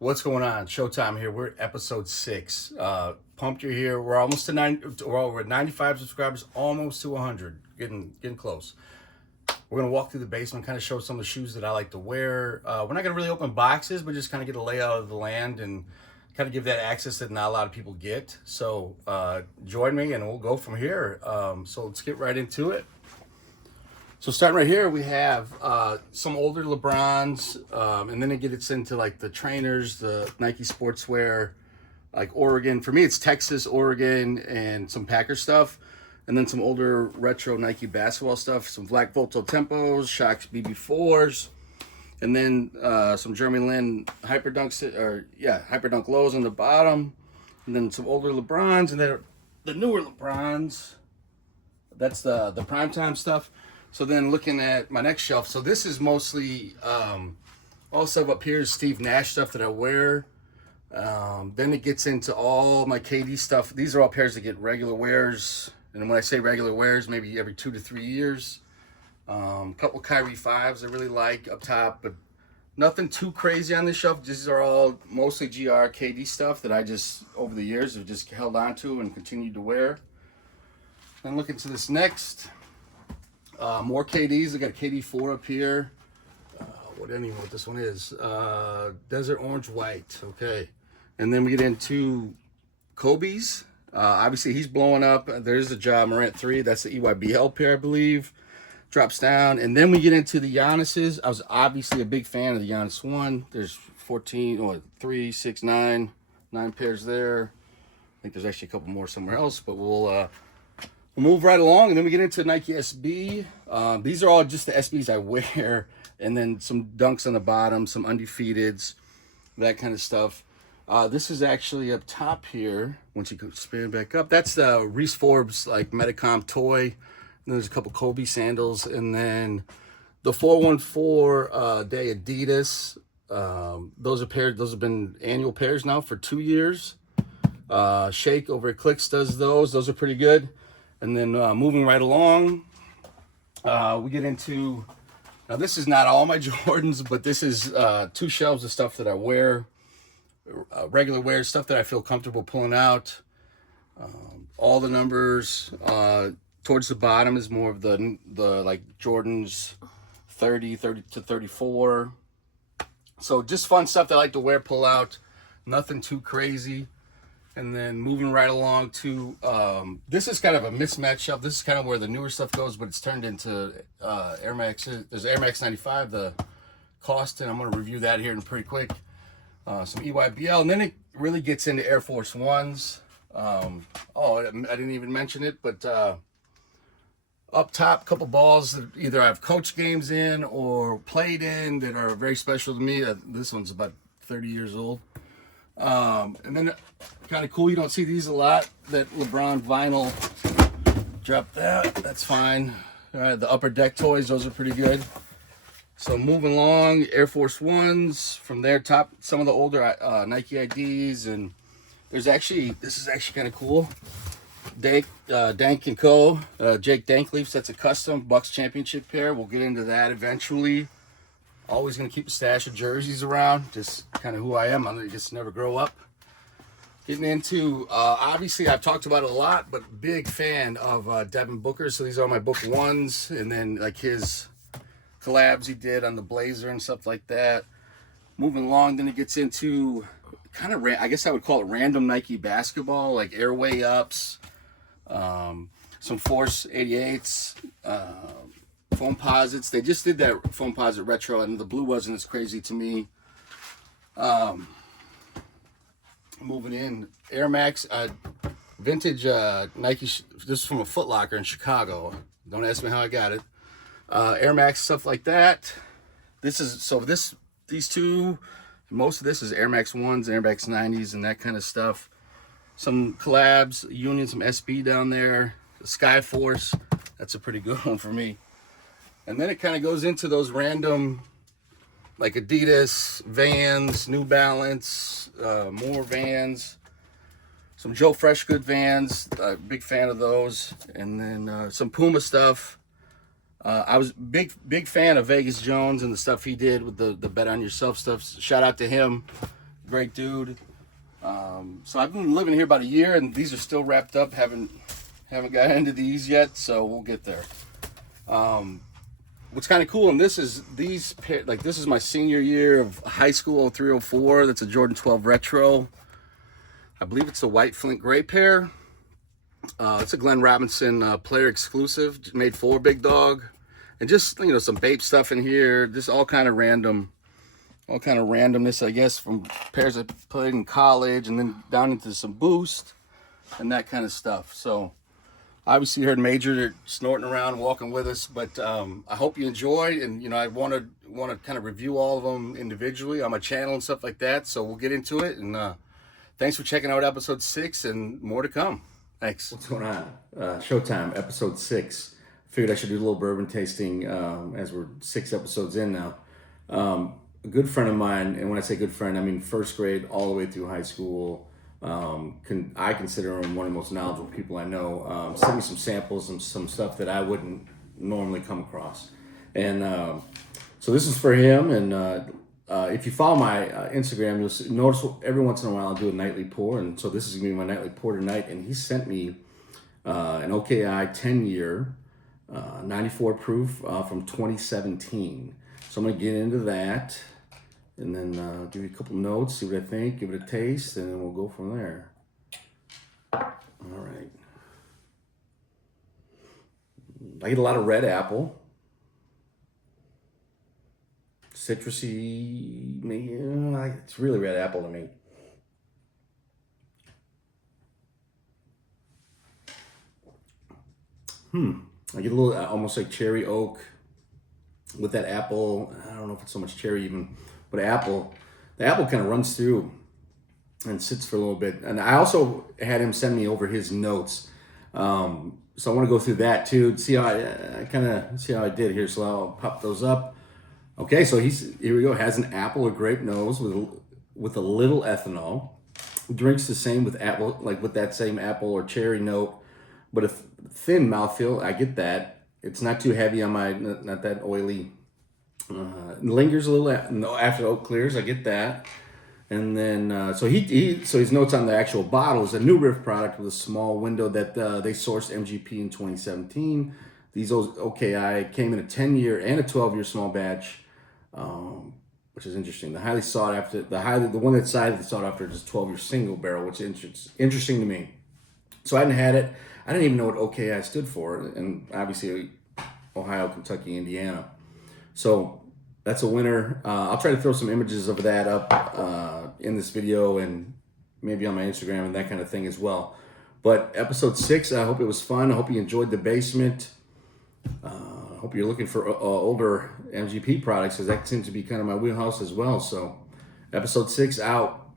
What's going on? Showtime here. We're at episode 6. Pumped you're here. We're almost to 9. We're at 95 subscribers, almost to 100. Getting close. We're gonna walk through the basement, kind of show some of the shoes that I like to wear. We're not gonna really open boxes, but just kind of get a layout of the land and kind of give that access that not a lot of people get. So join me, and we'll go from here. So let's get right into it. So starting right here, we have some older LeBrons, and then it gets into like the trainers, the Nike sportswear, like Oregon. For me, it's Texas, Oregon, and some Packer stuff. And then some older retro Nike basketball stuff, some Black Volto Tempos, Shox BB4s, and then some Jeremy Lin Hyperdunk lows on the bottom, and then some older LeBrons, and then the newer LeBrons. That's the primetime stuff. So then looking at my next shelf, so this is mostly all stuff up here is Steve Nash stuff that I wear. Then it gets into all my KD stuff. These are all pairs that get regular wears. And when I say regular wears, maybe every 2 to 3 years. Couple Kyrie 5s I really like up top, but nothing too crazy on this shelf. These are all mostly GR KD stuff that I just, over the years, have just held on to and continued to wear. Then look into this next. More KDs. I got a KD 4 up here. What this one is. Desert Orange White. Okay. And then we get into Kobe's. Obviously, he's blowing up. There's a Ja Morant 3. That's the EYBL pair, I believe. Drops down. And then we get into the Giannis's. I was obviously a big fan of the Giannis 1. There's 3, 6, 9 pairs there. I think there's actually a couple more somewhere else, but we'll move right along, and then we get into Nike SB. These are all just the SBs I wear, and then some Dunks on the bottom, some Undefeateds, that kind of stuff. This is actually up top here. Once you go spin back up, that's the Reese Forbes like Metacom toy. And there's a couple Kobe sandals, and then the 414 Day Adidas. Those are pairs. Those have been annual pairs now for 2 years. Shake over at Clicks does those. Those are pretty good. And then moving right along, we get into, now this is not all my Jordans, but this is 2 shelves of stuff that I wear, regular wear, stuff that I feel comfortable pulling out. All the numbers, towards the bottom is more of the like Jordans 30 to 34. So just fun stuff that I like to wear, pull out, nothing too crazy. And then moving right along to, this is kind of a mismatch shelf. This is kind of where the newer stuff goes, but it's turned into Air Max. There's Air Max 95, the Costin. I'm going to review that here in pretty quick. Some EYBL, and then it really gets into Air Force Ones. I didn't even mention it, but up top, couple balls that either I've coached games in or played in that are very special to me. This one's about 30 years old. And then kind of cool, you don't see these a lot, that LeBron vinyl. Drop that, that's fine. All right, the Upper Deck toys, those are pretty good. So moving along, Air Force Ones. From there, top, some of the older Nike IDs, and this is actually kind of cool. Dank & Co. Jake Dankleafs, that's a custom Bucks championship pair. We'll get into that eventually. Always going to keep a stash of jerseys around. Just kind of who I am. I'm going to just never grow up. Getting into, obviously, I've talked about it a lot, but big fan of Devin Booker. So these are my Book 1s. And then like his collabs he did on the Blazer and stuff like that. Moving along, then it gets into kind of, I guess I would call it random Nike basketball, like Airway Ups, some Force 88s, Foam Posits. They just did that Foam Posit retro, and the blue wasn't as crazy to me. Moving in, Air Max, vintage Nike. This is from a Foot Locker in Chicago. Don't ask me how I got it. Air Max stuff like that. These two, most of this is Air Max 1s, Air Max 90s, and that kind of stuff. Some collabs, Union, some SB down there. Sky Force, that's a pretty good one for me. And then it kind of goes into those random, like Adidas, Vans, New Balance, more Vans, some Joe Freshgood Vans, big fan of those, and then some Puma stuff. I was big fan of Vegas Jones and the stuff he did with the Bet on Yourself stuff. Shout out to him. great dude. So I've been living here about a year, and these are still wrapped up. Haven't got into these yet, so we'll get there. What's kind of cool in this is this is my senior year of high school, 0304. That's a Jordan 12 Retro. I believe it's a white Flint gray pair. It's a Glenn Robinson player exclusive, made for Big Dog. And just, some Bape stuff in here. Just all kind of randomness, I guess, from pairs I played in college and then down into some Boost and that kind of stuff. So obviously you heard Major snorting around, walking with us, but I hope you enjoyed. And I want to kind of review all of them individually on my channel and stuff like that. So we'll get into it. And thanks for checking out episode 6 and more to come. Thanks. What's going on? Showtime, episode 6. Figured I should do a little bourbon tasting as we're 6 episodes in now. A good friend of mine, and when I say good friend, I mean first grade all the way through high school. I consider him one of the most knowledgeable people I know. Sent me some samples and some stuff that I wouldn't normally come across. And so this is for him. And if you follow my Instagram, you'll notice every once in a while I'll do a nightly pour. And so this is going to be my nightly pour tonight. And he sent me an O.K.I 10-year, 94 proof from 2017. So I'm going to get into that and then give you a couple notes, see what I think, give it a taste, and then we'll go from there. All right. I get a lot of red apple. Citrusy, it's really red apple to me. I get a little almost like cherry oak with that apple. I don't know if it's so much cherry even, but the apple kind of runs through and sits for a little bit. And I also had him send me over his notes. So I want to go through that too, see how I did here. So I'll pop those up. Okay, so here we go. Has an apple or grape nose with a little ethanol. Drinks the same with apple, like with that same apple or cherry note, but a thin mouthfeel. I get that. It's not too heavy on my, not that oily. Lingers a little after the oak clears. I get that. And then, so his notes on the actual bottle is a New Riff product with a small window that they sourced MGP in 2017. These O.K.I came in a 10-year and a 12-year small batch, which is interesting. The highly sought after, the one that's highly sought after is 12-year single barrel, which is interesting to me. So I hadn't had it. I didn't even know what O.K.I stood for, and obviously Ohio, Kentucky, Indiana. So that's a winner. I'll try to throw some images of that up in this video and maybe on my Instagram and that kind of thing as well. But episode 6, I hope it was fun. I hope you enjoyed the basement. I hope you're looking for older MGP products, because that seems to be kind of my wheelhouse as well. So episode 6 out.